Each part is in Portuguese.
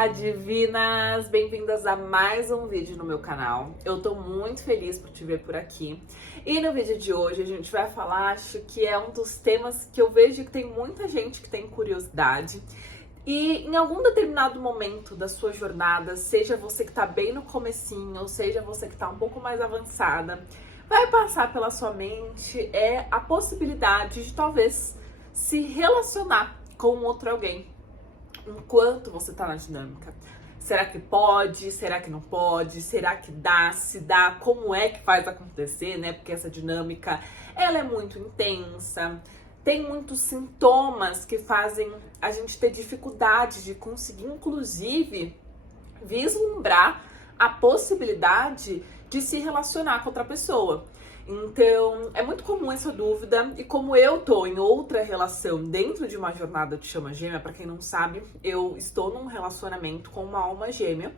Olá, divinas! Bem-vindas a mais um vídeo no meu canal. Eu tô muito feliz por te ver por aqui. E no vídeo de hoje a gente vai falar, acho que é um dos temas que eu vejo que tem muita gente que tem curiosidade. E em algum determinado momento da sua jornada, seja você que tá bem no comecinho, ou seja você que tá um pouco mais avançada, vai passar pela sua mente a possibilidade de talvez se relacionar com outro alguém enquanto você tá na dinâmica. Será que pode? Será que não pode? Será que dá? Se dá? Como é que faz acontecer, né? Porque essa dinâmica, ela é muito intensa. Tem muitos sintomas que fazem a gente ter dificuldade de conseguir, inclusive, vislumbrar a possibilidade de se relacionar com outra pessoa. Então, é muito comum essa dúvida, e como eu tô em outra relação dentro de uma jornada de chama gêmea, pra quem não sabe, eu estou num relacionamento com uma alma gêmea,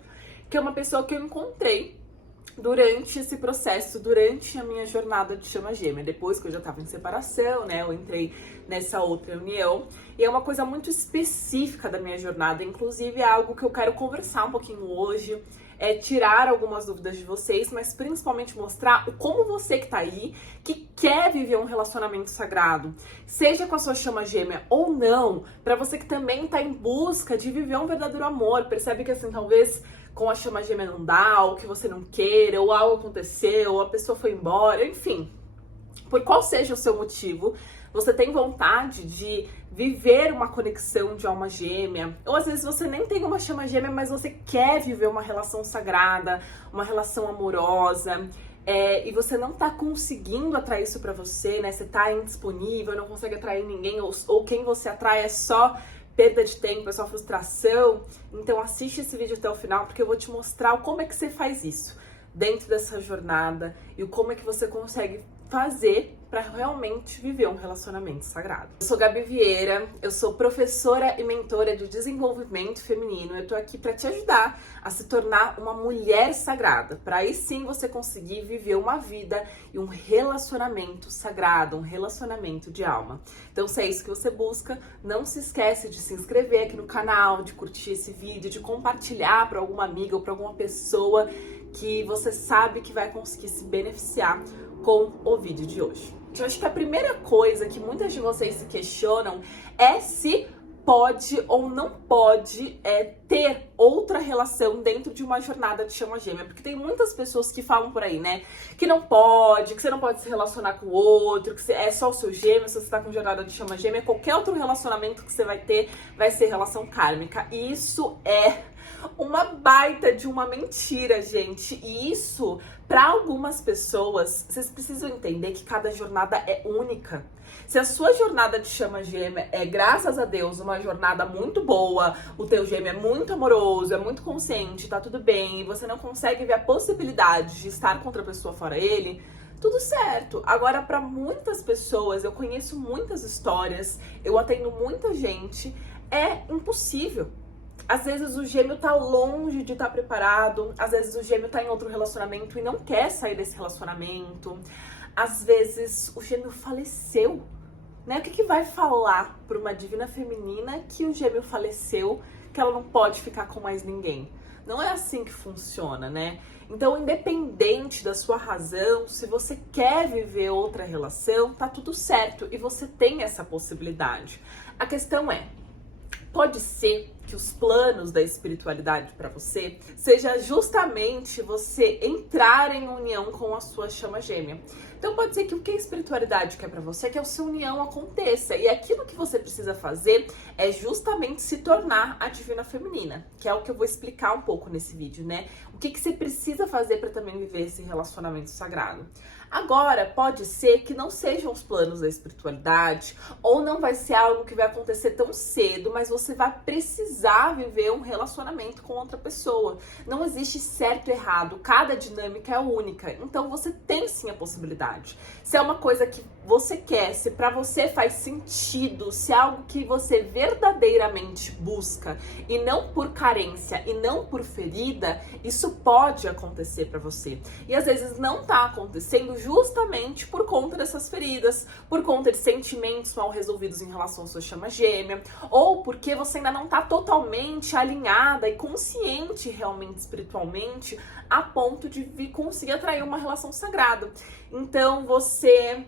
que é uma pessoa que eu encontrei durante esse processo, durante a minha jornada de chama gêmea. Depois que eu já tava em separação, né, eu entrei nessa outra união, e é uma coisa muito específica da minha jornada, inclusive é algo que eu quero conversar um pouquinho hoje, tirar algumas dúvidas de vocês, mas principalmente mostrar como você que tá aí, que quer viver um relacionamento sagrado, seja com a sua chama gêmea ou não, pra você que também tá em busca de viver um verdadeiro amor, percebe que assim, talvez com a chama gêmea não dá, ou que você não queira, ou algo aconteceu, ou a pessoa foi embora, enfim. Por qual seja o seu motivo, você tem vontade de viver uma conexão de alma gêmea, ou às vezes você nem tem uma chama gêmea, mas você quer viver uma relação sagrada, uma relação amorosa, e você não tá conseguindo atrair isso pra você, né? Você tá indisponível, não consegue atrair ninguém, ou quem você atrai é só perda de tempo, é só frustração. Então assiste esse vídeo até o final, porque eu vou te mostrar como é que você faz isso dentro dessa jornada e como é que você consegue fazer para realmente viver um relacionamento sagrado. Eu sou Gabi Vieira, eu sou professora e mentora de desenvolvimento feminino. Eu tô aqui para te ajudar a se tornar uma mulher sagrada, para aí sim você conseguir viver uma vida e um relacionamento sagrado, um relacionamento de alma. Então, se é isso que você busca, não se esquece de se inscrever aqui no canal, de curtir esse vídeo, de compartilhar para alguma amiga ou para alguma pessoa que você sabe que vai conseguir se beneficiar com o vídeo de hoje. Eu acho que a primeira coisa que muitas de vocês se questionam é se pode ou não pode ter outra relação dentro de uma jornada de chama gêmea, porque tem muitas pessoas que falam por aí, né, que não pode, que você não pode se relacionar com o outro, que é só o seu gêmeo, se você tá com jornada de chama gêmea, qualquer outro relacionamento que você vai ter vai ser relação kármica. E isso é uma baita de uma mentira, gente. E isso, para algumas pessoas, vocês precisam entender que cada jornada é única. Se a sua jornada de chama gêmea é, graças a Deus, uma jornada muito boa, o teu gêmeo é muito amoroso, é muito consciente, tá tudo bem, e você não consegue ver a possibilidade de estar com outra pessoa fora ele, tudo certo. Agora, para muitas pessoas, eu conheço muitas histórias, eu atendo muita gente, é impossível. Às vezes o gêmeo tá longe de estar preparado, às vezes o gêmeo tá em outro relacionamento e não quer sair desse relacionamento, às vezes o gêmeo faleceu, né? O que vai falar para uma divina feminina que o gêmeo faleceu, que ela não pode ficar com mais ninguém? Não é assim que funciona, né? Então, independente da sua razão, se você quer viver outra relação, tá tudo certo e você tem essa possibilidade. A questão é, pode ser que os planos da espiritualidade para você seja justamente você entrar em união com a sua chama gêmea. Então pode ser que o que a espiritualidade quer para você é que a sua união aconteça. E aquilo que você precisa fazer é justamente se tornar a divina feminina, que é o que eu vou explicar um pouco nesse vídeo, né? O que você precisa fazer para também viver esse relacionamento sagrado. Agora, pode ser que não sejam os planos da espiritualidade, ou não vai ser algo que vai acontecer tão cedo, mas você vai precisar viver um relacionamento com outra pessoa. Não existe certo e errado, cada dinâmica é única, então você tem sim a possibilidade. Se é uma coisa que você quer, se pra você faz sentido, se é algo que você verdadeiramente busca e não por carência e não por ferida, isso pode acontecer pra você. E às vezes não tá acontecendo justamente por conta dessas feridas, por conta de sentimentos mal resolvidos em relação à sua chama gêmea, ou porque você ainda não tá totalmente alinhada e consciente realmente espiritualmente a ponto de conseguir atrair uma relação sagrada. Então você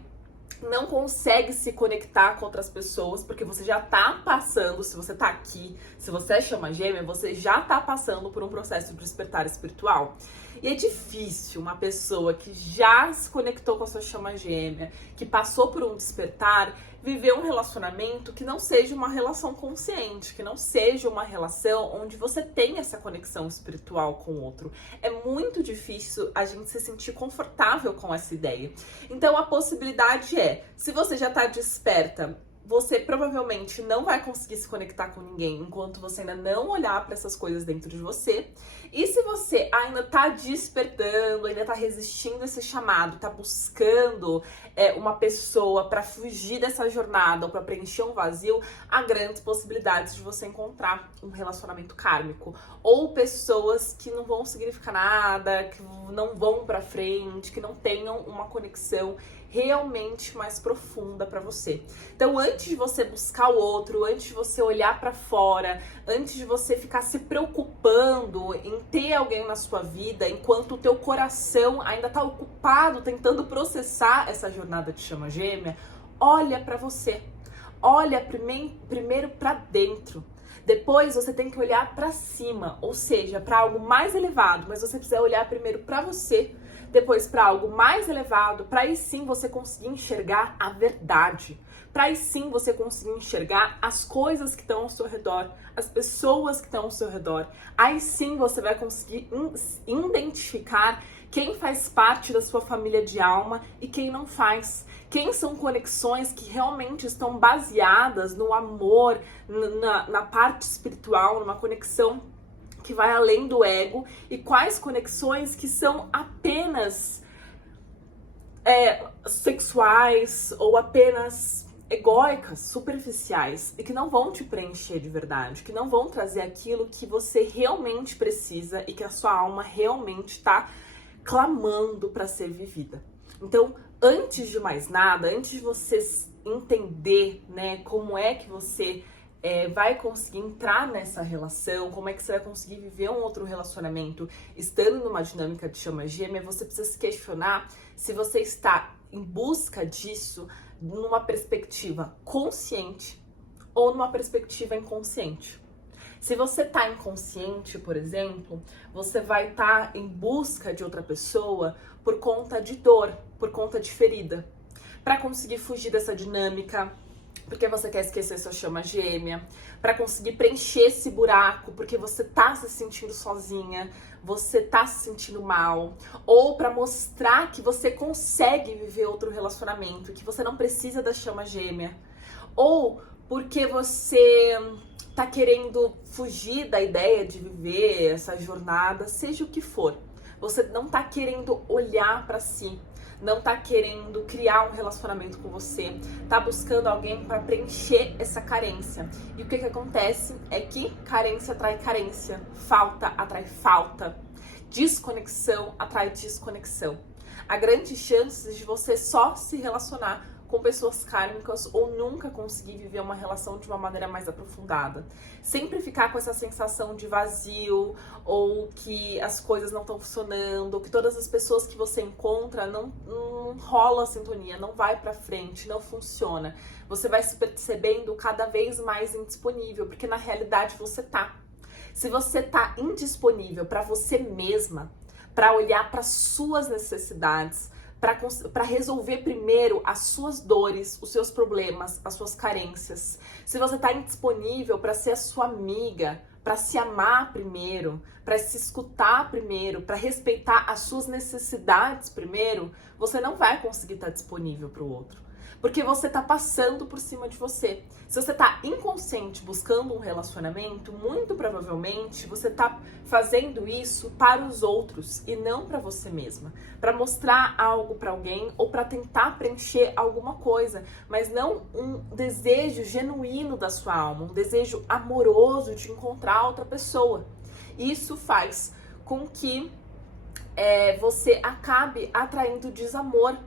não consegue se conectar com outras pessoas, porque você já tá passando, se você tá aqui, se você é chama gêmea, você já tá passando por um processo de despertar espiritual. E é difícil uma pessoa que já se conectou com a sua chama gêmea, que passou por um despertar, viver um relacionamento que não seja uma relação consciente, que não seja uma relação onde você tem essa conexão espiritual com o outro. É muito difícil a gente se sentir confortável com essa ideia. Então a possibilidade é, se você já tá desperta, você provavelmente não vai conseguir se conectar com ninguém enquanto você ainda não olhar para essas coisas dentro de você. E se você ainda tá despertando, ainda tá resistindo a esse chamado, tá buscando uma pessoa para fugir dessa jornada ou para preencher um vazio, há grandes possibilidades de você encontrar um relacionamento kármico ou pessoas que não vão significar nada, que não vão para frente, que não tenham uma conexão realmente mais profunda para você. Então, antes de você buscar o outro, antes de você olhar para fora, antes de você ficar se preocupando em ter alguém na sua vida, enquanto o teu coração ainda tá ocupado tentando processar essa jornada de chama gêmea, olha para você. Olha primeiro para dentro. Depois você tem que olhar para cima, ou seja, para algo mais elevado, mas você precisa olhar primeiro para você, depois para algo mais elevado, para aí sim você conseguir enxergar a verdade, para aí sim você conseguir enxergar as coisas que estão ao seu redor, as pessoas que estão ao seu redor. Aí sim você vai conseguir identificar quem faz parte da sua família de alma e quem não faz. Quem são conexões que realmente estão baseadas no amor, na parte espiritual, numa conexão que vai além do ego, e quais conexões que são apenas sexuais ou apenas egóicas, superficiais, e que não vão te preencher de verdade, que não vão trazer aquilo que você realmente precisa e que a sua alma realmente está clamando para ser vivida. Então, antes de mais nada, antes de você entender, né, como é que você vai conseguir entrar nessa relação, como é que você vai conseguir viver um outro relacionamento estando numa dinâmica de chama gêmea, você precisa se questionar se você está em busca disso numa perspectiva consciente ou numa perspectiva inconsciente. Se você está inconsciente, por exemplo, você vai estar em busca de outra pessoa por conta de dor, por conta de ferida, para conseguir fugir dessa dinâmica, porque você quer esquecer sua chama gêmea, para conseguir preencher esse buraco, porque você tá se sentindo sozinha, você tá se sentindo mal, ou para mostrar que você consegue viver outro relacionamento, que você não precisa da chama gêmea, ou porque você tá querendo fugir da ideia de viver essa jornada, seja o que for. Você não tá querendo olhar para si, não tá querendo criar um relacionamento com você, tá buscando alguém para preencher essa carência. E o que acontece é que carência atrai carência, falta atrai falta, desconexão atrai desconexão. Há grandes chances de você só se relacionar com pessoas kármicas ou nunca conseguir viver uma relação de uma maneira mais aprofundada. Sempre ficar com essa sensação de vazio, ou que as coisas não estão funcionando, ou que todas as pessoas que você encontra não rola a sintonia, não vai pra frente, não funciona. Você vai se percebendo cada vez mais indisponível, porque na realidade você tá. Se você tá indisponível para você mesma, para olhar para suas necessidades, para resolver primeiro as suas dores, os seus problemas, as suas carências. Se você está indisponível para ser a sua amiga, para se amar primeiro, para se escutar primeiro, para respeitar as suas necessidades primeiro, você não vai conseguir estar disponível para o outro. Porque você tá passando por cima de você. Se você tá inconsciente buscando um relacionamento, muito provavelmente você tá fazendo isso para os outros e não para você mesma, para mostrar algo para alguém ou para tentar preencher alguma coisa, mas não um desejo genuíno da sua alma, um desejo amoroso de encontrar outra pessoa. Isso faz com que você acabe atraindo desamor,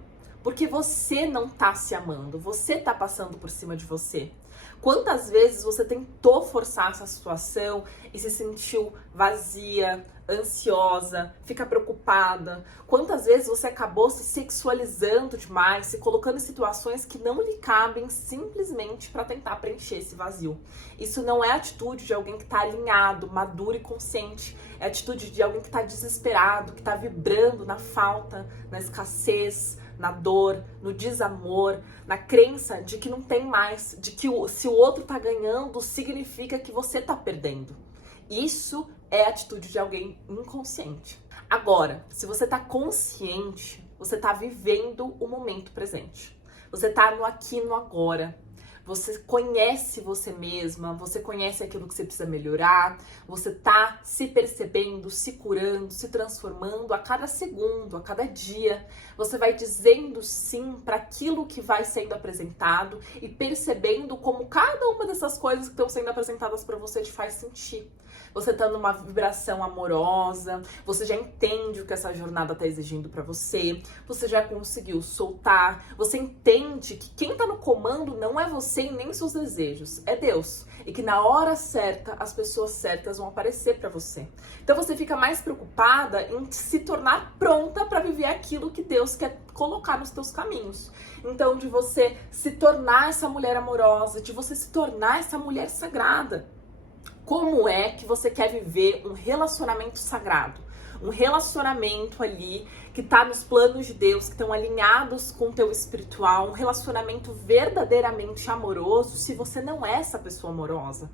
porque você não tá se amando, você tá passando por cima de você. Quantas vezes você tentou forçar essa situação e se sentiu vazia, ansiosa, fica preocupada? Quantas vezes você acabou se sexualizando demais, se colocando em situações que não lhe cabem simplesmente para tentar preencher esse vazio? Isso não é atitude de alguém que está alinhado, maduro e consciente. É atitude de alguém que está desesperado, que está vibrando na falta, na escassez, na dor, no desamor, na crença de que não tem mais, de que se o outro tá ganhando, significa que você tá perdendo. Isso é a atitude de alguém inconsciente. Agora, se você tá consciente, você tá vivendo o momento presente. Você tá no aqui e no agora. Você conhece você mesma, você conhece aquilo que você precisa melhorar, você tá se percebendo, se curando, se transformando a cada segundo, a cada dia. Você vai dizendo sim para aquilo que vai sendo apresentado e percebendo como cada uma dessas coisas que estão sendo apresentadas para você te faz sentir. Você tá numa vibração amorosa, você já entende o que essa jornada tá exigindo para você já conseguiu soltar, você entende que quem tá no comando não é você e nem seus desejos, é Deus. E que na hora certa, as pessoas certas vão aparecer para você. Então você fica mais preocupada em se tornar pronta para viver aquilo que Deus quer colocar nos teus caminhos. Então de você se tornar essa mulher amorosa, de você se tornar essa mulher sagrada. Como é que você quer viver um relacionamento sagrado? Um relacionamento ali que tá nos planos de Deus, que estão alinhados com o teu espiritual, um relacionamento verdadeiramente amoroso, se você não é essa pessoa amorosa.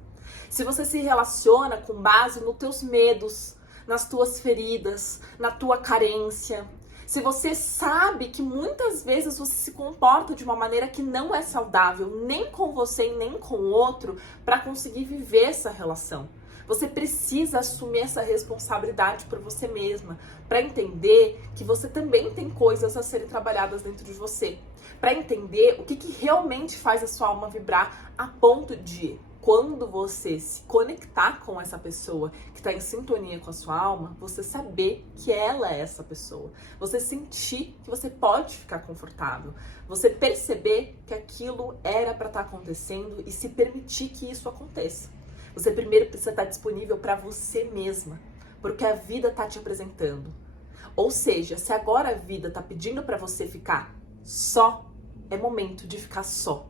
Se você se relaciona com base nos teus medos, nas tuas feridas, na tua carência. Se você sabe que muitas vezes você se comporta de uma maneira que não é saudável, nem com você e nem com o outro, para conseguir viver essa relação. Você precisa assumir essa responsabilidade por você mesma, para entender que você também tem coisas a serem trabalhadas dentro de você. Para entender o que realmente faz a sua alma vibrar a ponto de, quando você se conectar com essa pessoa que está em sintonia com a sua alma, você saber que ela é essa pessoa. Você sentir que você pode ficar confortável. Você perceber que aquilo era para estar acontecendo e se permitir que isso aconteça. Você primeiro precisa estar disponível para você mesma, porque a vida está te apresentando. Ou seja, se agora a vida está pedindo para você ficar só, é momento de ficar só.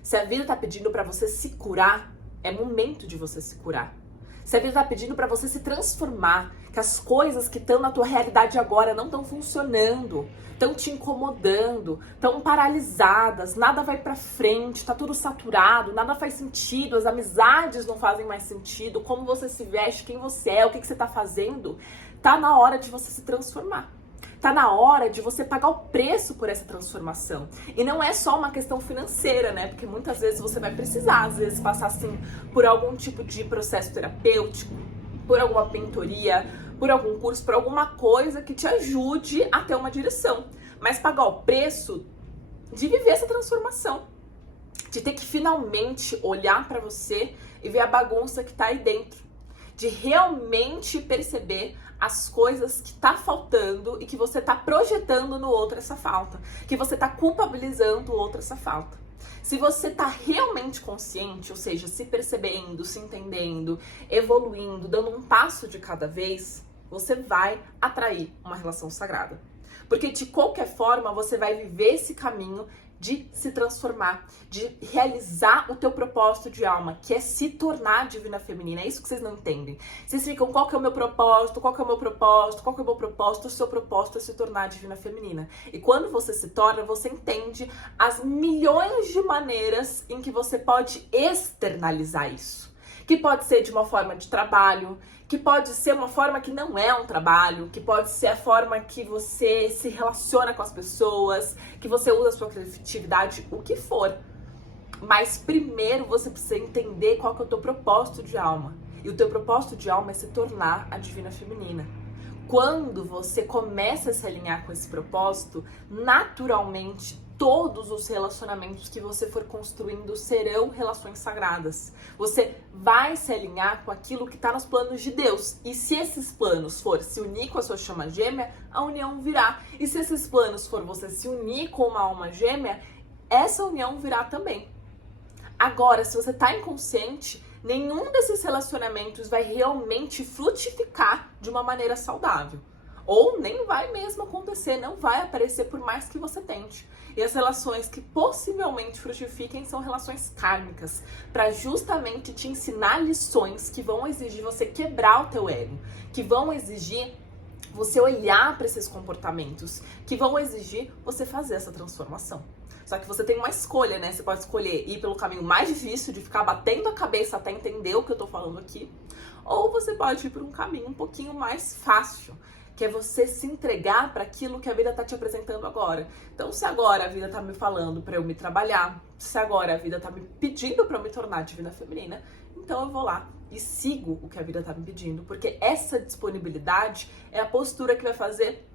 Se a vida tá pedindo pra você se curar, é momento de você se curar. Se a vida tá pedindo pra você se transformar, que as coisas que estão na tua realidade agora não estão funcionando, estão te incomodando, estão paralisadas, nada vai pra frente, tá tudo saturado, nada faz sentido, as amizades não fazem mais sentido, como você se veste, quem você é, o que você tá fazendo, tá na hora de você se transformar. Tá na hora de você pagar o preço por essa transformação. E não é só uma questão financeira, né? Porque muitas vezes você vai precisar, às vezes, passar assim por algum tipo de processo terapêutico, por alguma mentoria, por algum curso, por alguma coisa que te ajude a ter uma direção. Mas pagar o preço de viver essa transformação. De ter que finalmente olhar pra você e ver a bagunça que tá aí dentro. De realmente perceber as coisas que tá faltando e que você tá projetando no outro essa falta, que você tá culpabilizando o outro essa falta. Se você tá realmente consciente, ou seja, se percebendo, se entendendo, evoluindo, dando um passo de cada vez, você vai atrair uma relação sagrada. Porque de qualquer forma você vai viver esse caminho de se transformar, de realizar o teu propósito de alma, que é se tornar divina feminina. É isso que vocês não entendem. Vocês ficam, qual que é o meu propósito? Qual que é o meu propósito? Qual que é o meu propósito? O seu propósito é se tornar divina feminina. E quando você se torna, você entende as milhões de maneiras em que você pode externalizar isso. que pode ser de uma forma de trabalho, que pode ser uma forma que não é um trabalho, que pode ser a forma que você se relaciona com as pessoas, que você usa a sua criatividade, o que for. Mas primeiro você precisa entender qual que é o teu propósito de alma. E o teu propósito de alma é se tornar a divina feminina. Quando você começa a se alinhar com esse propósito, naturalmente todos os relacionamentos que você for construindo serão relações sagradas. Você vai se alinhar com aquilo que está nos planos de Deus. E se esses planos for se unir com a sua chama gêmea, a união virá. E se esses planos for você se unir com uma alma gêmea, essa união virá também. Agora, se você está inconsciente, nenhum desses relacionamentos vai realmente frutificar de uma maneira saudável. Ou nem vai mesmo acontecer, não vai aparecer por mais que você tente. E as relações que possivelmente frutifiquem são relações kármicas, para justamente te ensinar lições que vão exigir você quebrar o teu ego, que vão exigir você olhar para esses comportamentos, que vão exigir você fazer essa transformação. Só que você tem uma escolha, né? Você pode escolher ir pelo caminho mais difícil, de ficar batendo a cabeça até entender o que eu tô falando aqui, ou você pode ir por um caminho um pouquinho mais fácil, que é você se entregar para aquilo que a vida tá te apresentando agora. Então, se agora a vida tá me falando para eu me trabalhar, se agora a vida tá me pedindo para eu me tornar divina feminina, então eu vou lá e sigo o que a vida tá me pedindo, porque essa disponibilidade é a postura que vai fazer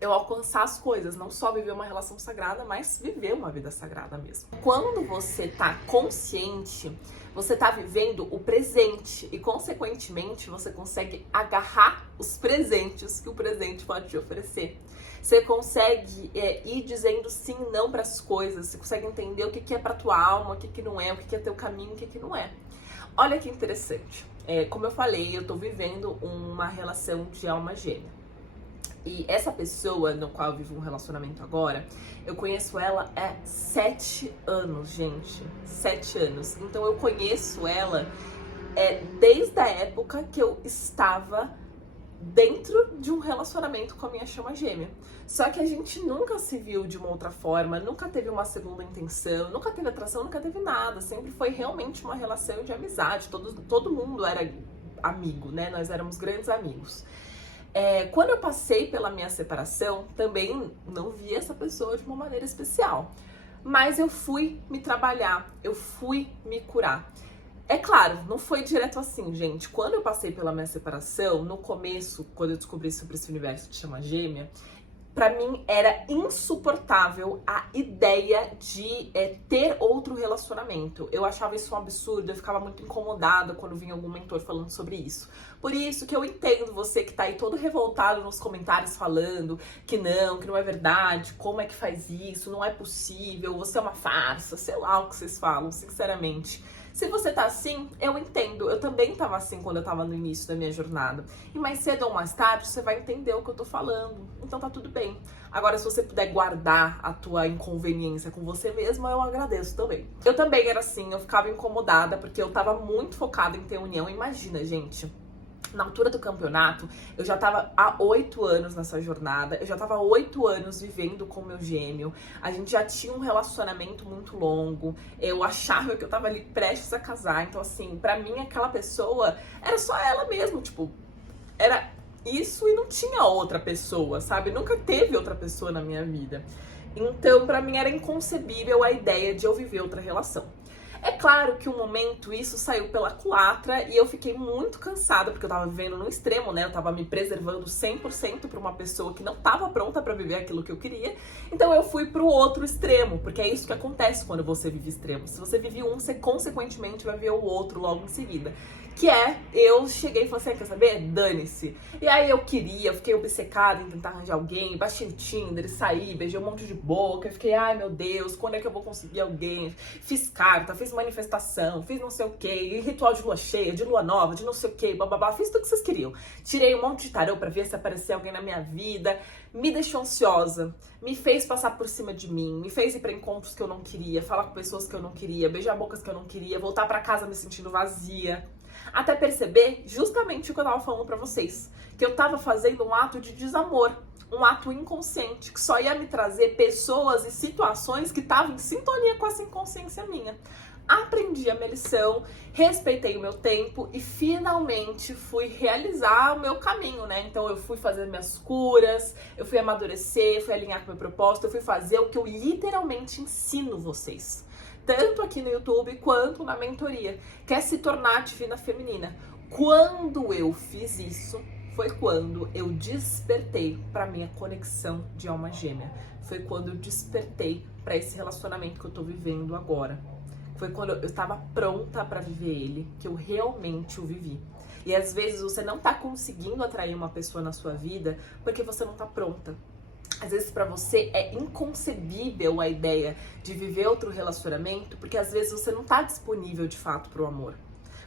eu alcançar as coisas, não só viver uma relação sagrada, mas viver uma vida sagrada mesmo. Quando você tá consciente, você tá vivendo o presente e, consequentemente, você consegue agarrar os presentes que o presente pode te oferecer. Você consegue ir dizendo sim e não para as coisas, você consegue entender o que é para tua alma, o que não é, o que é teu caminho, o que não é. Olha que interessante. Como eu falei, eu tô vivendo uma relação de alma gêmea. E essa pessoa no qual eu vivo um relacionamento agora, eu conheço ela há 7 anos, gente. 7 anos. Então eu conheço ela desde a época que eu estava dentro de um relacionamento com a minha chama gêmea. Só que a gente nunca se viu de uma outra forma, nunca teve uma segunda intenção, nunca teve atração, nunca teve nada. Sempre foi realmente uma relação de amizade. Todo mundo era amigo, né? Nós éramos grandes amigos. Quando eu passei pela minha separação, também não vi essa pessoa de uma maneira especial. Mas eu fui me trabalhar, eu fui me curar. É claro, não foi direto assim, gente. Quando eu passei pela minha separação, no começo, quando eu descobri sobre esse universo de chama gêmea, pra mim era insuportável a ideia de ter outro relacionamento. Eu achava isso um absurdo, eu ficava muito incomodada quando vinha algum mentor falando sobre isso. Por isso que eu entendo você que tá aí todo revoltado nos comentários falando que não é verdade, como é que faz isso, não é possível, você é uma farsa, sei lá o que vocês falam, sinceramente. Se você tá assim, eu entendo. Eu também tava assim quando eu tava no início da minha jornada. E mais cedo ou mais tarde, você vai entender o que eu tô falando. Então tá tudo bem. Agora, se você puder guardar a tua inconveniência com você mesma, eu agradeço também. Eu também era assim, eu ficava incomodada porque eu tava muito focada em ter união. Imagina, gente. Na altura do campeonato, eu já tava há 8 anos nessa jornada, eu já tava há 8 anos vivendo com meu gêmeo, a gente já tinha um relacionamento muito longo, eu achava que eu tava ali prestes a casar, então assim, pra mim aquela pessoa era só ela mesmo, tipo, era isso e não tinha outra pessoa, sabe? Nunca teve outra pessoa na minha vida. Então, pra mim era inconcebível a ideia de eu viver outra relação. É claro que um momento isso saiu pela culatra e eu fiquei muito cansada, porque eu tava vivendo no extremo, né? Eu tava me preservando 100% pra uma pessoa que não tava pronta pra viver aquilo que eu queria. Então eu fui pro outro extremo, porque é isso que acontece quando você vive extremo. Se você vive um, você consequentemente vai ver o outro logo em seguida. Que eu cheguei e falei assim, quer saber? Dane-se. E aí eu fiquei obcecada em tentar arranjar alguém, baixei o Tinder, saí, beijei um monte de boca, fiquei, ai meu Deus, quando é que eu vou conseguir alguém? Fiz carta, fiz manifestação, fiz não sei o que, ritual de lua cheia, de lua nova, de não sei o que, bababá, fiz tudo que vocês queriam. Tirei um monte de tarô pra ver se aparecia alguém na minha vida, me deixou ansiosa, me fez passar por cima de mim, me fez ir pra encontros que eu não queria, falar com pessoas que eu não queria, beijar bocas que eu não queria, voltar pra casa me sentindo vazia. Até perceber justamente o que eu tava falando pra vocês, que eu tava fazendo um ato de desamor, um ato inconsciente, que só ia me trazer pessoas e situações que estavam em sintonia com essa inconsciência minha. aprendi a minha lição, respeitei o meu tempo e finalmente fui realizar o meu caminho, né? Então eu fui fazer minhas curas, eu fui amadurecer, fui alinhar com o meu propósito, eu fui fazer o que eu literalmente ensino vocês. Tanto aqui no YouTube quanto na mentoria, que é se tornar divina feminina. Quando eu fiz isso, foi quando eu despertei para minha conexão de alma gêmea. Foi quando eu despertei para esse relacionamento que eu tô vivendo agora. Foi quando eu estava pronta para viver ele, que eu realmente o vivi. E às vezes você não tá conseguindo atrair uma pessoa na sua vida porque você não tá pronta. Às vezes pra você é inconcebível a ideia de viver outro relacionamento, porque às vezes você não tá disponível de fato pro amor.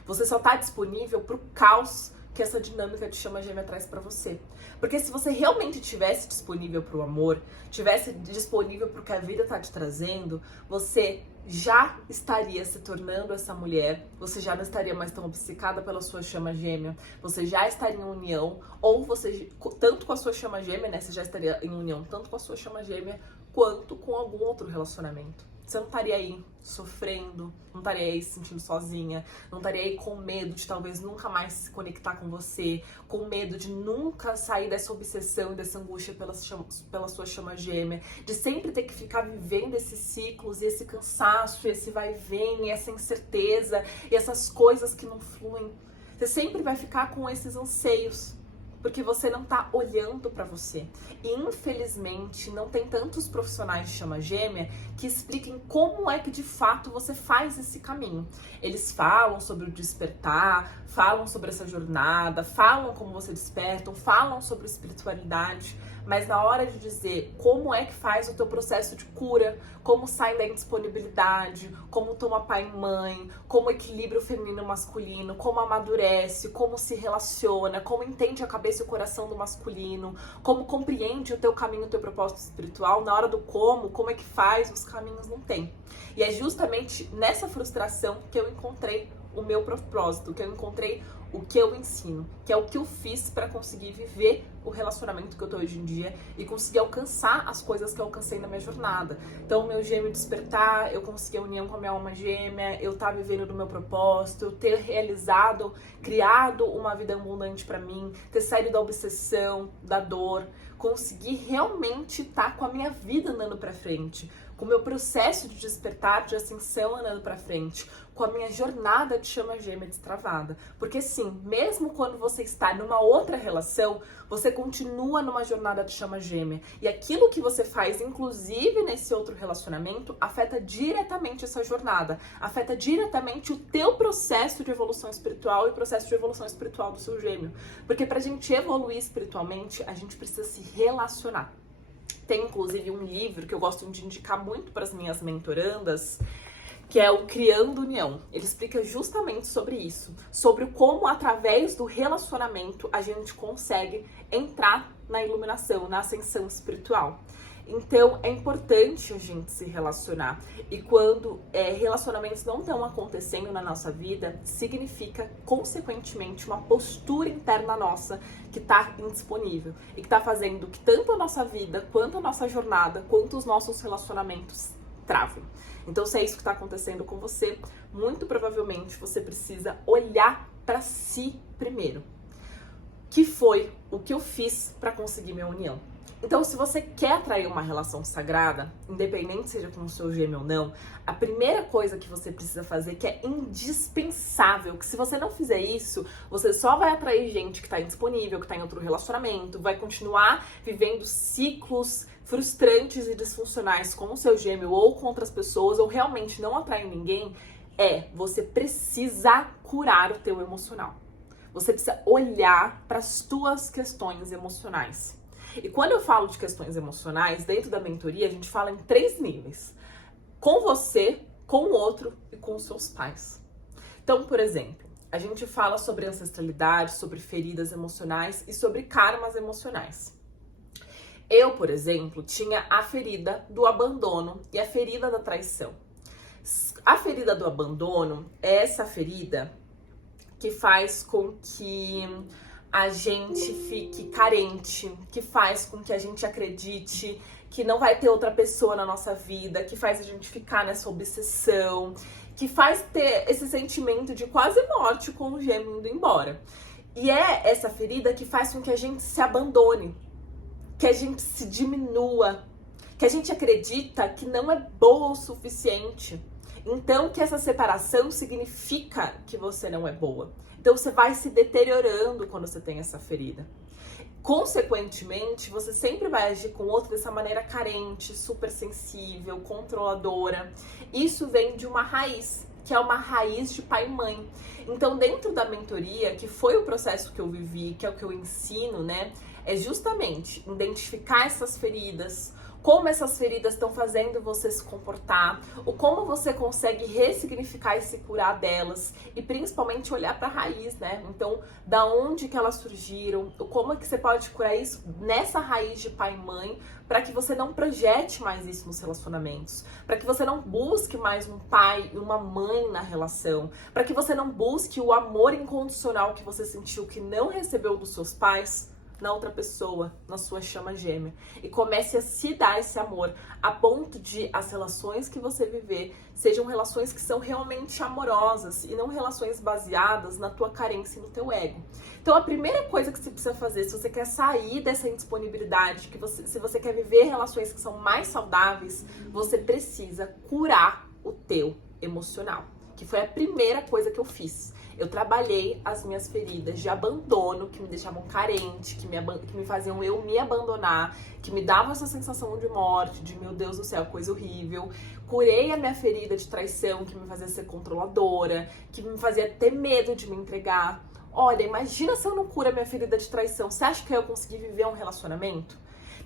Você só tá disponível pro caos que essa dinâmica de chama gêmea traz pra você. Porque se você realmente tivesse disponível pro amor, tivesse disponível pro que a vida tá te trazendo, você já estaria se tornando essa mulher, você já não estaria mais tão obcecada pela sua chama gêmea, você já estaria em união, ou você, tanto com a sua chama gêmea, né, você já estaria em união tanto com a sua chama gêmea, quanto com algum outro relacionamento. Você não estaria aí sofrendo, não estaria aí se sentindo sozinha, não estaria aí com medo de talvez nunca mais se conectar com você, com medo de nunca sair dessa obsessão e dessa angústia pela sua chama gêmea, de sempre ter que ficar vivendo esses ciclos e esse cansaço, esse vai e vem, e essa incerteza e essas coisas que não fluem. Você sempre vai ficar com esses anseios, porque você não tá olhando pra você. E infelizmente não tem tantos profissionais de chama gêmea que expliquem como é que de fato você faz esse caminho. Eles falam sobre o despertar, falam sobre essa jornada, falam como você desperta, falam sobre espiritualidade, mas na hora de dizer como é que faz o teu processo de cura, como sai da indisponibilidade, como toma pai e mãe, como equilibra o feminino e o masculino, como amadurece, como se relaciona, como entende a cabeça e o coração do masculino, como compreende o teu caminho, o teu propósito espiritual, na hora do como é que faz, os caminhos não tem. E é justamente nessa frustração que eu encontrei o meu propósito, que eu encontrei o que eu ensino, que é o que eu fiz para conseguir viver o relacionamento que eu tô hoje em dia e conseguir alcançar as coisas que eu alcancei na minha jornada. Então, meu gêmeo despertar, eu consegui a união com a minha alma gêmea, eu tá vivendo do meu propósito, eu ter realizado, criado uma vida abundante para mim, ter saído da obsessão, da dor, conseguir realmente estar com a minha vida andando para frente, com o meu processo de despertar, de ascensão andando para frente, com a minha jornada de chama gêmea destravada. Porque sim, mesmo quando você está numa outra relação, você continua numa jornada de chama gêmea. E aquilo que você faz, inclusive nesse outro relacionamento, afeta diretamente essa jornada, afeta diretamente o teu processo de evolução espiritual e o processo de evolução espiritual do seu gêmeo. Porque pra gente evoluir espiritualmente, a gente precisa se relacionar. Tem inclusive um livro que eu gosto de indicar muito para as minhas mentorandas, que é o Criando União. Ele explica justamente sobre isso, sobre como através do relacionamento a gente consegue entrar na iluminação, na ascensão espiritual. Então é importante a gente se relacionar. E quando relacionamentos não estão acontecendo na nossa vida, significa, consequentemente, uma postura interna nossa que está indisponível e que está fazendo que tanto a nossa vida, quanto a nossa jornada, quanto os nossos relacionamentos travem. Então, se é isso que está acontecendo com você, muito provavelmente você precisa olhar para si primeiro. Que foi o que eu fiz para conseguir minha união? Então, se você quer atrair uma relação sagrada, independente seja com o seu gêmeo ou não, a primeira coisa que você precisa fazer, que é indispensável, que se você não fizer isso, você só vai atrair gente que tá indisponível, que tá em outro relacionamento, vai continuar vivendo ciclos frustrantes e disfuncionais com o seu gêmeo ou com outras pessoas, ou realmente não atrai ninguém, você precisa curar o teu emocional. Você precisa olhar para as tuas questões emocionais. E quando eu falo de questões emocionais, dentro da mentoria, a gente fala em 3 níveis. Com você, com o outro e com os seus pais. Então, por exemplo, a gente fala sobre ancestralidade, sobre feridas emocionais e sobre karmas emocionais. Eu, por exemplo, tinha a ferida do abandono e a ferida da traição. A ferida do abandono é essa ferida que faz com que a gente fique carente, que faz com que a gente acredite que não vai ter outra pessoa na nossa vida, que faz a gente ficar nessa obsessão, que faz ter esse sentimento de quase morte com o gêmeo indo embora. E é essa ferida que faz com que a gente se abandone, que a gente se diminua, que a gente acredita que não é boa o suficiente. Então, que essa separação significa que você não é boa. Então, você vai se deteriorando quando você tem essa ferida. Consequentemente, você sempre vai agir com o outro dessa maneira carente, super sensível, controladora. Isso vem de uma raiz, que é uma raiz de pai e mãe. Então, dentro da mentoria, que foi o processo que eu vivi, que é o que eu ensino, né? É justamente identificar essas feridas, como essas feridas estão fazendo você se comportar, ou como você consegue ressignificar e se curar delas, e principalmente olhar para a raiz, né? Então, da onde que elas surgiram, como é que você pode curar isso nessa raiz de pai e mãe, para que você não projete mais isso nos relacionamentos, para que você não busque mais um pai e uma mãe na relação, para que você não busque o amor incondicional que você sentiu que não recebeu dos seus pais, na outra pessoa, na sua chama gêmea. E comece a se dar esse amor, a ponto de as relações que você viver sejam relações que são realmente amorosas e não relações baseadas na tua carência e no teu ego. Então a primeira coisa que você precisa fazer, se você quer sair dessa indisponibilidade, se você quer viver relações que são mais saudáveis, você precisa curar o teu emocional. Que foi a primeira coisa que eu fiz. Eu trabalhei as minhas feridas de abandono, que me deixavam carente, que me faziam eu me abandonar, que me davam essa sensação de morte, de meu Deus do céu, coisa horrível. Curei a minha ferida de traição, que me fazia ser controladora, que me fazia ter medo de me entregar. Olha, imagina se eu não curo a minha ferida de traição. Você acha que eu ia conseguir viver um relacionamento?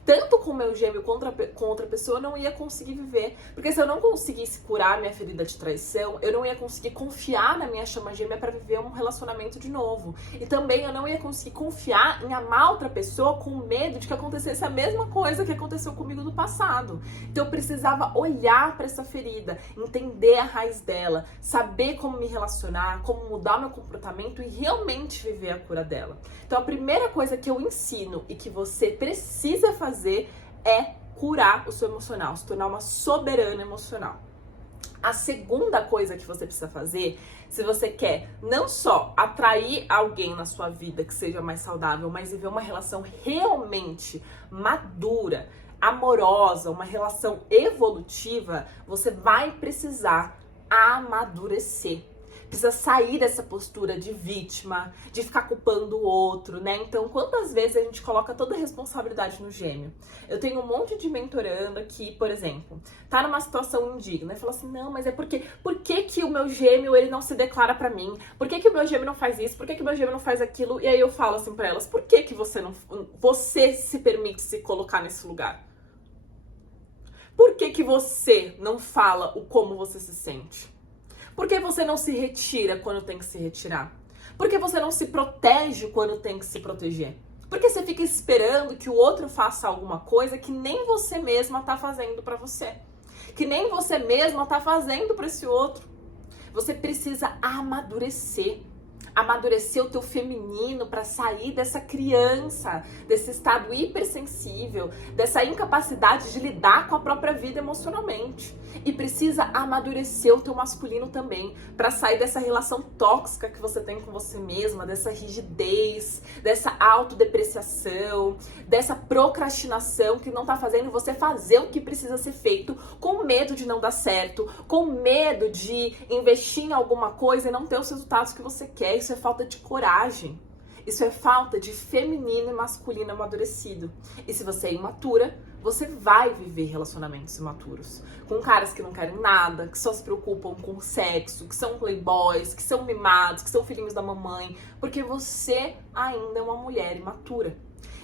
Tanto com o meu gêmeo com outra pessoa, eu não ia conseguir viver. Porque se eu não conseguisse curar minha ferida de traição, eu não ia conseguir confiar na minha chama gêmea para viver um relacionamento de novo. E também eu não ia conseguir confiar em amar outra pessoa com medo de que acontecesse a mesma coisa que aconteceu comigo no passado. Então eu precisava olhar para essa ferida, entender a raiz dela, saber como me relacionar, como mudar meu comportamento e realmente viver a cura dela. Então a primeira coisa que eu ensino e que você precisa fazer é curar o seu emocional, se tornar uma soberana emocional. A segunda coisa que você precisa fazer, se você quer não só atrair alguém na sua vida que seja mais saudável, mas viver uma relação realmente madura, amorosa, uma relação evolutiva, você vai precisar amadurecer. Precisa sair dessa postura de vítima, de ficar culpando o outro, né? Então, quantas vezes a gente coloca toda a responsabilidade no gêmeo? Eu tenho um monte de mentorando que, por exemplo, tá numa situação indigna e fala assim, não, mas é por que que o meu gêmeo, ele não se declara pra mim? Por que que o meu gêmeo não faz isso? Por que que o meu gêmeo não faz aquilo? E aí eu falo assim pra elas, por que que você se permite se colocar nesse lugar? Por que que você não fala o como você se sente? Por que você não se retira quando tem que se retirar? Por que você não se protege quando tem que se proteger? Por que você fica esperando que o outro faça alguma coisa que nem você mesma tá fazendo pra você? Que nem você mesma tá fazendo pra esse outro? Você precisa amadurecer. Amadurecer o teu feminino para sair dessa criança, desse estado hipersensível, dessa incapacidade de lidar com a própria vida emocionalmente. E precisa amadurecer o teu masculino também, para sair dessa relação tóxica que você tem com você mesma, dessa rigidez, dessa autodepreciação, dessa procrastinação que não tá fazendo você fazer o que precisa ser feito, com medo de não dar certo, com medo de investir em alguma coisa e não ter os resultados que você quer. Isso é falta de coragem. Isso é falta de feminino e masculino amadurecido. E se você é imatura, você vai viver relacionamentos imaturos. Com caras que não querem nada, que só se preocupam com sexo, que são playboys, que são mimados, que são filhinhos da mamãe. Porque você ainda é uma mulher imatura.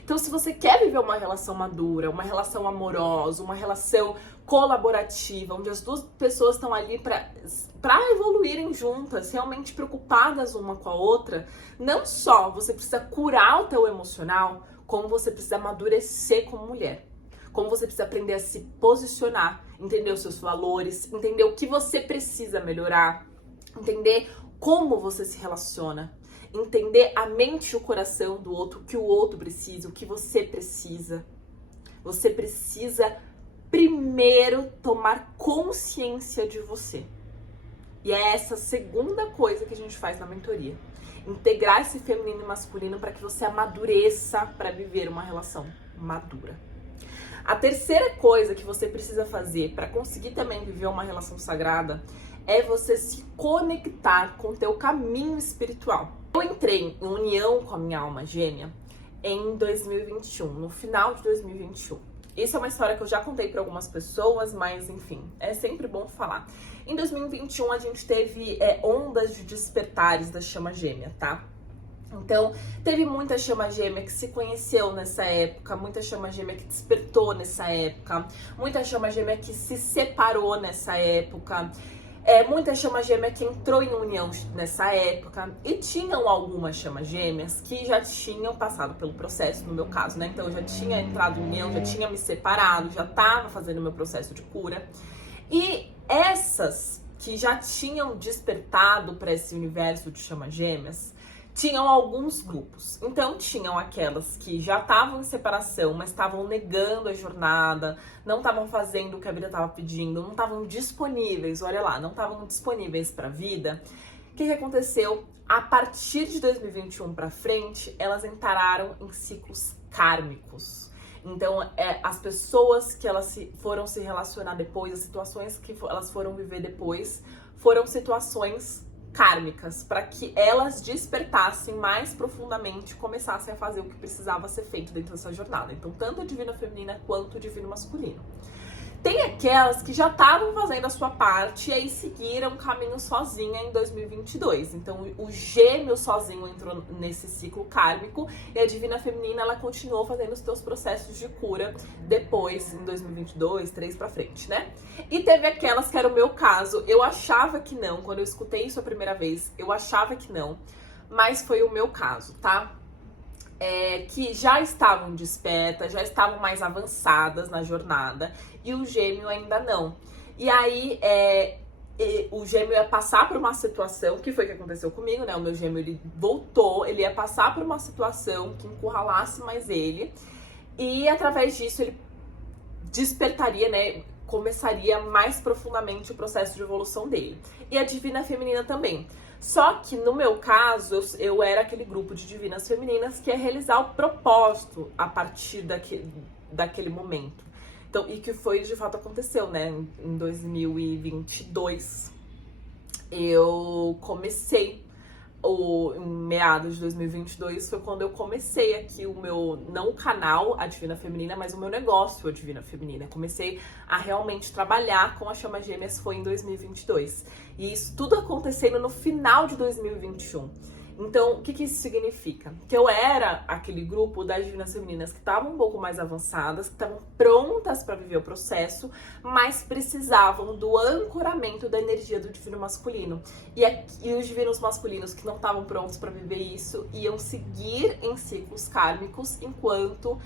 Então, se você quer viver uma relação madura, uma relação amorosa, uma relação colaborativa, onde as duas pessoas estão ali para evoluírem juntas, realmente preocupadas uma com a outra, não só você precisa curar o teu emocional, como você precisa amadurecer como mulher. Como você precisa aprender a se posicionar, entender os seus valores, entender o que você precisa melhorar, entender como você se relaciona. Entender a mente e o coração do outro, o que o outro precisa, o que você precisa. Você precisa primeiro tomar consciência de você. E é essa segunda coisa que a gente faz na mentoria. Integrar esse feminino e masculino para que você amadureça para viver uma relação madura. A terceira coisa que você precisa fazer para conseguir também viver uma relação sagrada é você se conectar com o teu caminho espiritual. Eu entrei em união com a minha alma gêmea em 2021, no final de 2021. Isso é uma história que eu já contei para algumas pessoas, mas enfim, é sempre bom falar. Em 2021 a gente teve ondas de despertares da chama gêmea, tá? Então, teve muita chama gêmea que se conheceu nessa época, muita chama gêmea que despertou nessa época, muita chama gêmea que se separou nessa época, muita chama gêmea que entrou em união nessa época, e tinham algumas chamas gêmeas que já tinham passado pelo processo, no meu caso, né? Então, eu já tinha entrado em união, já tinha me separado, já estava fazendo o meu processo de cura. E essas que já tinham despertado para esse universo de chamas gêmeas, tinham alguns grupos. Então, tinham aquelas que já estavam em separação, mas estavam negando a jornada, não estavam fazendo o que a vida estava pedindo, não estavam disponíveis, olha lá, não estavam disponíveis para a vida. O que aconteceu? A partir de 2021 para frente, elas entraram em ciclos kármicos. Então, as pessoas que elas foram se relacionar depois, as situações que elas foram viver depois, foram situações kármicas, para que elas despertassem mais profundamente e começassem a fazer o que precisava ser feito dentro dessa jornada. Então, tanto a divina feminina quanto o divino masculino. Tem aquelas que já estavam fazendo a sua parte e aí seguiram o caminho sozinha em 2022. Então, o gêmeo sozinho entrou nesse ciclo kármico e a divina feminina, ela continuou fazendo os seus processos de cura depois, em 2022, 3 pra frente, né? E teve aquelas que era o meu caso. Eu achava que não, quando eu escutei isso a primeira vez, eu achava que não, mas foi o meu caso, tá? Que já estavam despertas, já estavam mais avançadas na jornada, e o gêmeo ainda não. E aí, o gêmeo ia passar por uma situação, que foi o que aconteceu comigo, né? O meu gêmeo, ele voltou, ele ia passar por uma situação que encurralasse mais ele, e através disso ele despertaria, né? Começaria mais profundamente o processo de evolução dele. E a divina feminina também. Só que no meu caso, eu era aquele grupo de divinas femininas que ia realizar o propósito a partir daquele momento. Então, e que foi, de fato, aconteceu, né? Em 2022, eu comecei, em meados de 2022, foi quando eu comecei aqui o meu, não o canal, a Divina Feminina, mas o meu negócio, a Divina Feminina. Eu comecei a realmente trabalhar com a Chama Gêmeas, foi em 2022. E isso tudo acontecendo no final de 2021. Então, o que isso significa? Que eu era aquele grupo das divinas femininas que estavam um pouco mais avançadas, que estavam prontas para viver o processo, mas precisavam do ancoramento da energia do divino masculino. E os divinos masculinos que não estavam prontos para viver isso iam seguir em ciclos kármicos, enquanto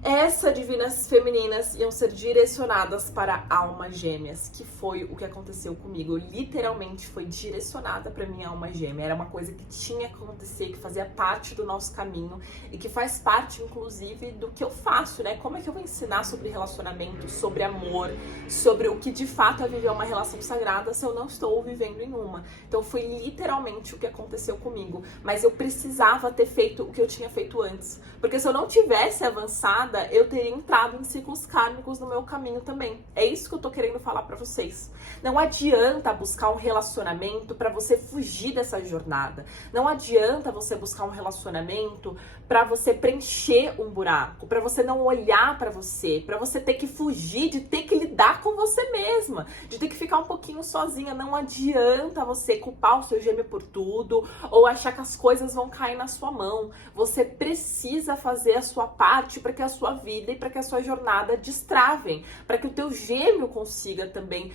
essas divinas femininas iam ser direcionadas para almas gêmeas, que foi o que aconteceu comigo. Eu literalmente fui direcionada para minha alma gêmea. Era uma coisa que tinha que acontecer, que fazia parte do nosso caminho e que faz parte, inclusive, do que eu faço, né? Como é que eu vou ensinar sobre relacionamento, sobre amor, sobre o que de fato é viver uma relação sagrada se eu não estou vivendo em uma? Então foi literalmente o que aconteceu comigo. Mas eu precisava ter feito o que eu tinha feito antes. Porque se eu não tivesse avançado, eu teria entrado em ciclos kármicos no meu caminho também. É isso que eu tô querendo falar pra vocês. Não adianta buscar um relacionamento pra você fugir dessa jornada. Não adianta você buscar um relacionamento pra você preencher um buraco, pra você não olhar pra você, pra você ter que fugir de ter que lidar com você mesma, de ter que ficar um pouquinho sozinha. Não adianta você culpar o seu gêmeo por tudo ou achar que as coisas vão cair na sua mão. Você precisa fazer a sua parte para que a sua vida e para que a sua jornada destravem, para que o teu gêmeo consiga também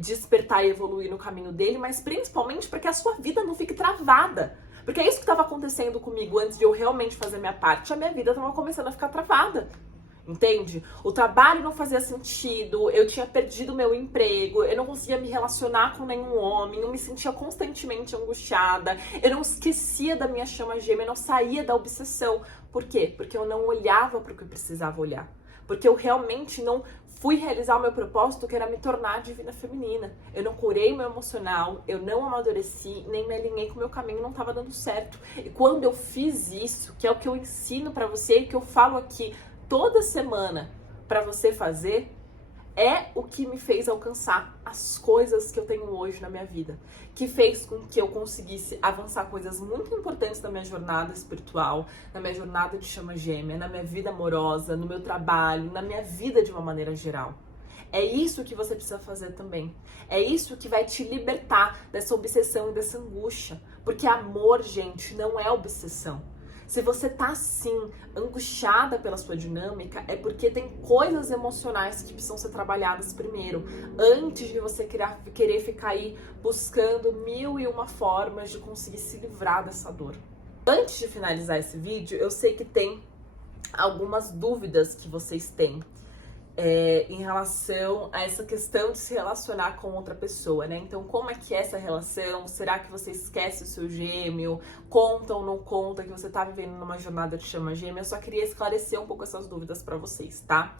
despertar e evoluir no caminho dele, mas principalmente para que a sua vida não fique travada. Porque é isso que estava acontecendo comigo antes de eu realmente fazer minha parte. A minha vida estava começando a ficar travada. Entende? O trabalho não fazia sentido, eu tinha perdido meu emprego, eu não conseguia me relacionar com nenhum homem, eu me sentia constantemente angustiada, eu não esquecia da minha chama gêmea, eu não saía da obsessão. Por quê? Porque eu não olhava para o que eu precisava olhar. porque eu realmente não fui realizar o meu propósito, que era me tornar divina feminina. Eu não curei meu emocional, eu não amadureci, nem me alinhei com o meu caminho, não estava dando certo. E quando eu fiz isso, que é o que eu ensino pra você e que eu falo aqui toda semana pra você fazer, é o que me fez alcançar as coisas que eu tenho hoje na minha vida, que fez com que eu conseguisse avançar coisas muito importantes na minha jornada espiritual, na minha jornada de chama gêmea, na minha vida amorosa, no meu trabalho, na minha vida de uma maneira geral. É isso que você precisa fazer também. É isso que vai te libertar dessa obsessão e dessa angústia. Porque amor, gente, não é obsessão. Se você tá assim, angustiada pela sua dinâmica, é porque tem coisas emocionais que precisam ser trabalhadas primeiro, antes de você querer ficar aí buscando 1001 formas de conseguir se livrar dessa dor. Antes de finalizar esse vídeo, eu sei que tem algumas dúvidas que vocês têm em relação a essa questão de se relacionar com outra pessoa, né? Então, como é que é essa relação? Será que você esquece o seu gêmeo? Conta ou não conta que você tá vivendo numa jornada de chama gêmea? Eu só queria esclarecer um pouco essas dúvidas pra vocês, tá?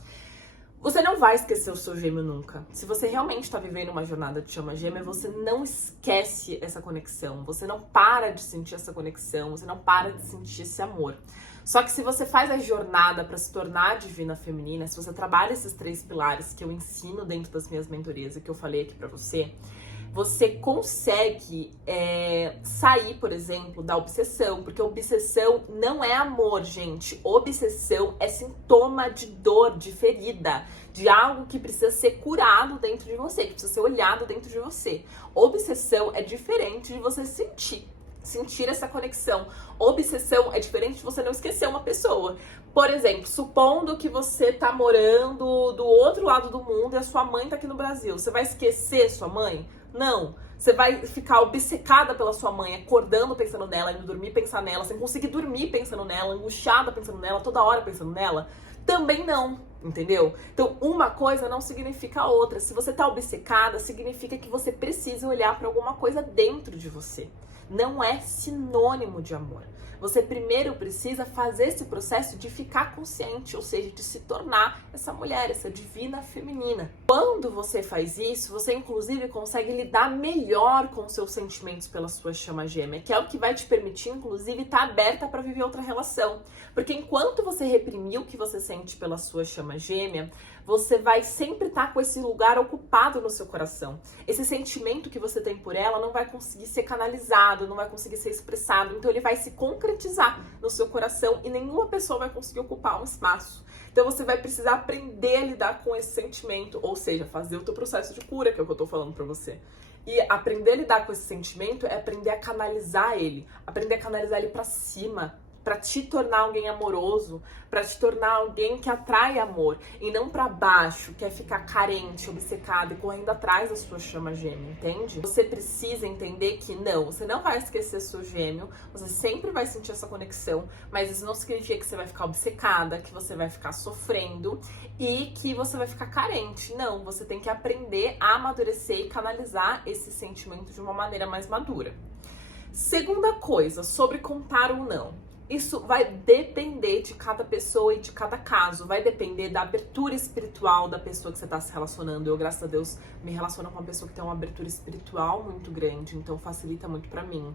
Você não vai esquecer o seu gêmeo nunca. Se você realmente tá vivendo uma jornada de chama gêmea, você não esquece essa conexão. Você não para de sentir essa conexão. Você não para de sentir esse amor. Só que se você faz a jornada para se tornar divina feminina, se você trabalha esses 3 pilares que eu ensino dentro das minhas mentorias e que eu falei aqui pra você, você consegue sair, por exemplo, da obsessão, porque obsessão não é amor, gente. Obsessão é sintoma de dor, de ferida, de algo que precisa ser curado dentro de você, que precisa ser olhado dentro de você. Obsessão é diferente de você sentir essa conexão. Obsessão é diferente de você não esquecer uma pessoa. Por exemplo, supondo que você tá morando do outro lado do mundo e a sua mãe tá aqui no Brasil. Você vai esquecer sua mãe? Não. Você vai ficar obcecada pela sua mãe, acordando pensando nela, indo dormir pensando nela, sem conseguir dormir pensando nela, angustiada pensando nela, toda hora pensando nela? Também não, entendeu? Então, uma coisa não significa a outra. Se você tá obcecada, significa que você precisa olhar para alguma coisa dentro de você. Não é sinônimo de amor. Você primeiro precisa fazer esse processo de ficar consciente, ou seja, de se tornar essa mulher, essa divina feminina. Quando você faz isso, você inclusive consegue lidar melhor com os seus sentimentos pela sua chama gêmea, que é o que vai te permitir, inclusive, estar aberta para viver outra relação. Porque enquanto você reprimir o que você sente pela sua chama gêmea, você vai sempre estar com esse lugar ocupado no seu coração. Esse sentimento que você tem por ela não vai conseguir ser canalizado, não vai conseguir ser expressado, então ele vai se concretizar no seu coração e nenhuma pessoa vai conseguir ocupar um espaço. Então você vai precisar aprender a lidar com esse sentimento, ou seja, fazer o teu processo de cura, que é o que eu tô falando pra você. E aprender a lidar com esse sentimento é aprender a canalizar ele pra cima, pra te tornar alguém amoroso, pra te tornar alguém que atrai amor, e não pra baixo, que é ficar carente, obcecado e correndo atrás da sua chama gêmea, entende? Você precisa entender que não, você não vai esquecer seu gêmeo, você sempre vai sentir essa conexão, mas isso não significa que você vai ficar obcecada, que você vai ficar sofrendo e que você vai ficar carente. Não, você tem que aprender a amadurecer e canalizar esse sentimento de uma maneira mais madura. Segunda coisa, sobre contar ou não. Isso vai depender de cada pessoa e de cada caso. Vai depender da abertura espiritual da pessoa que você está se relacionando. Eu, graças a Deus, me relaciono com uma pessoa que tem uma abertura espiritual muito grande, então facilita muito pra mim.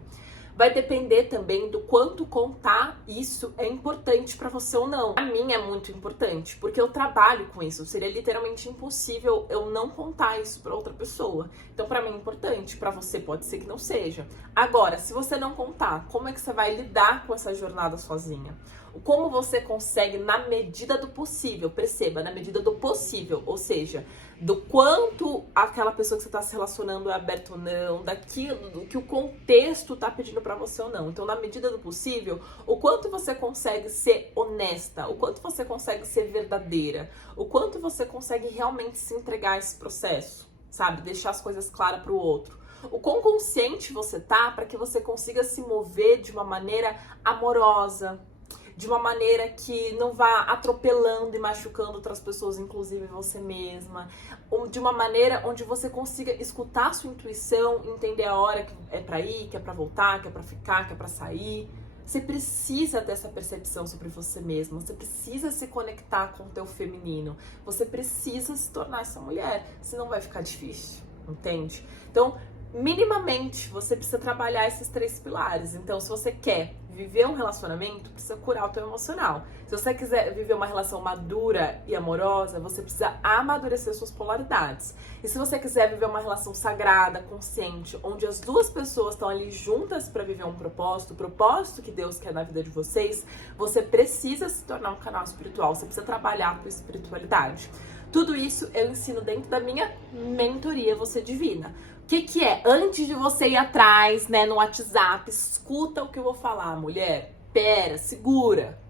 Vai depender também do quanto contar isso é importante pra você ou não. Pra mim é muito importante, porque eu trabalho com isso. Seria literalmente impossível eu não contar isso pra outra pessoa. Então pra mim é importante, pra você pode ser que não seja. Agora, se você não contar, como é que você vai lidar com essa jornada sozinha? Como você consegue, na medida do possível, perceba, na medida do possível, ou seja, do quanto aquela pessoa que você está se relacionando é aberta ou não, daquilo do que o contexto está pedindo para você ou não. Então, na medida do possível, o quanto você consegue ser honesta, o quanto você consegue ser verdadeira, o quanto você consegue realmente se entregar a esse processo, sabe? Deixar as coisas claras para o outro. O quão consciente você tá para que você consiga se mover de uma maneira amorosa, de uma maneira que não vá atropelando e machucando outras pessoas, inclusive você mesma, ou de uma maneira onde você consiga escutar a sua intuição, entender a hora que é pra ir, que é pra voltar, que é pra ficar, que é pra sair, Você precisa dessa percepção sobre você mesma, você precisa se conectar com o teu feminino, você precisa se tornar essa mulher, senão vai ficar difícil, entende? Então, minimamente, você precisa trabalhar esses 3 pilares. Então, se você quer viver um relacionamento, precisa curar o teu emocional. Se você quiser viver uma relação madura e amorosa, você precisa amadurecer suas polaridades. E se você quiser viver uma relação sagrada, consciente, onde as duas pessoas estão ali juntas para viver um propósito, o propósito que Deus quer na vida de vocês, você precisa se tornar um canal espiritual, você precisa trabalhar a tua espiritualidade. Tudo isso eu ensino dentro da minha mentoria Você Divina. O que é? Antes de você ir atrás, né, no WhatsApp, escuta o que eu vou falar, mulher. Pera, segura.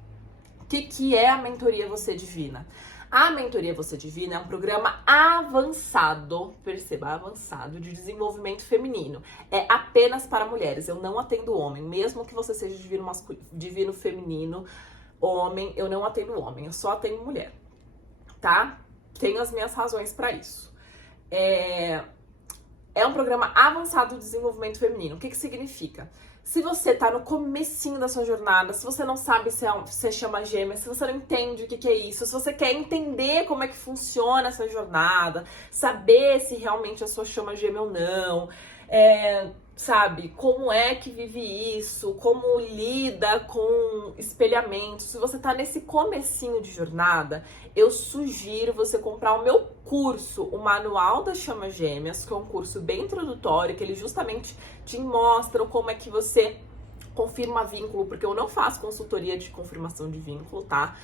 O que é a mentoria Você Divina? A mentoria Você Divina é um programa avançado, perceba, avançado, de desenvolvimento feminino. É apenas para mulheres, eu não atendo homem. Mesmo que você seja divino masculino, divino feminino, homem, eu não atendo homem, eu só atendo mulher, tá? Tenho as minhas razões para isso. É um programa avançado de desenvolvimento feminino. O que significa? Se você tá no comecinho da sua jornada, se você não sabe se é chama gêmea, se você não entende o que é isso, se você quer entender como é que funciona essa jornada, saber se realmente a sua chama gêmea ou não, sabe, como é que vive isso, como lida com espelhamento. Se você tá nesse comecinho de jornada, eu sugiro você comprar o meu curso, o Manual das Chamas Gêmeas, que é um curso bem introdutório, que ele justamente te mostra como é que você confirma vínculo, porque eu não faço consultoria de confirmação de vínculo, tá?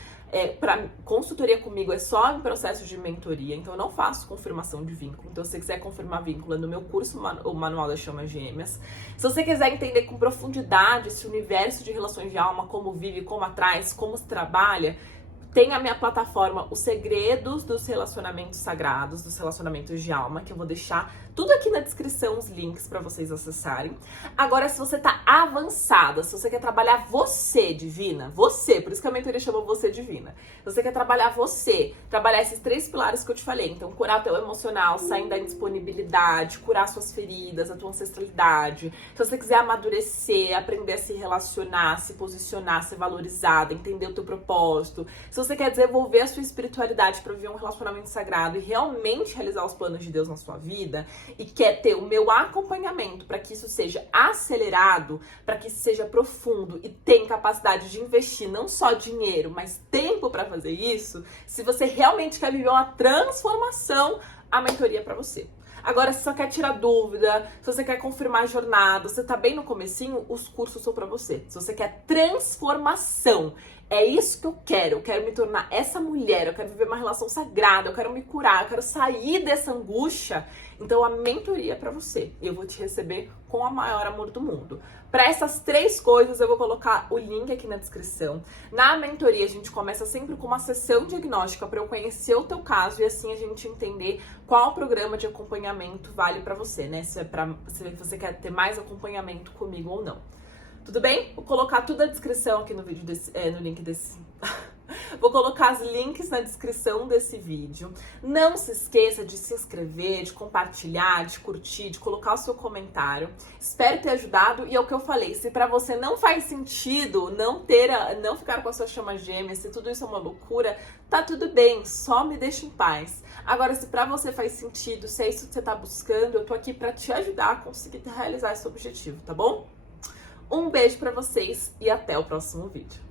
Para consultoria comigo é só em processo de mentoria, então eu não faço confirmação de vínculo. Então, se você quiser confirmar vínculo, é no meu curso, o Manual das Chamas Gêmeas. Se você quiser entender com profundidade esse universo de relações de alma, como vive, como atrai, como se trabalha, tem a minha plataforma Os Segredos dos Relacionamentos Sagrados, dos Relacionamentos de Alma, que eu vou deixar tudo aqui na descrição, os links para vocês acessarem. Agora, se você tá avançada, se você quer trabalhar você, divina, você, por isso que a mentoria chama Você Divina. Se você quer trabalhar você, trabalhar esses 3 pilares que eu te falei, então curar teu emocional, sair da indisponibilidade, curar suas feridas, a tua ancestralidade. Se você quiser amadurecer, aprender a se relacionar, se posicionar, ser valorizada, entender o teu propósito. Se você quer desenvolver a sua espiritualidade para viver um relacionamento sagrado e realmente realizar os planos de Deus na sua vida, e quer ter o meu acompanhamento para que isso seja acelerado, para que isso seja profundo e tenha capacidade de investir não só dinheiro, mas tempo para fazer isso, se você realmente quer viver uma transformação, a mentoria é para você. Agora, se você só quer tirar dúvida, se você quer confirmar a jornada, você tá bem no comecinho, os cursos são pra você. Se você quer transformação, é isso que eu quero me tornar essa mulher, eu quero viver uma relação sagrada, eu quero me curar, eu quero sair dessa angústia, então a mentoria é pra você. E eu vou te receber com o maior amor do mundo. Para essas 3 coisas, eu vou colocar o link aqui na descrição. Na mentoria, a gente começa sempre com uma sessão diagnóstica para eu conhecer o teu caso e assim a gente entender qual programa de acompanhamento vale para você, né? Se você quer ter mais acompanhamento comigo ou não. Tudo bem? Vou colocar tudo na descrição aqui no vídeo no link desse... Vou colocar os links na descrição desse vídeo. Não se esqueça de se inscrever, de compartilhar, de curtir, de colocar o seu comentário. Espero ter ajudado e é o que eu falei. Se pra você não faz sentido não ficar com a sua chama gêmea, se tudo isso é uma loucura, tá tudo bem, só me deixa em paz. Agora, se pra você faz sentido, se é isso que você tá buscando, eu tô aqui pra te ajudar a conseguir realizar esse objetivo, tá bom? Um beijo pra vocês e até o próximo vídeo.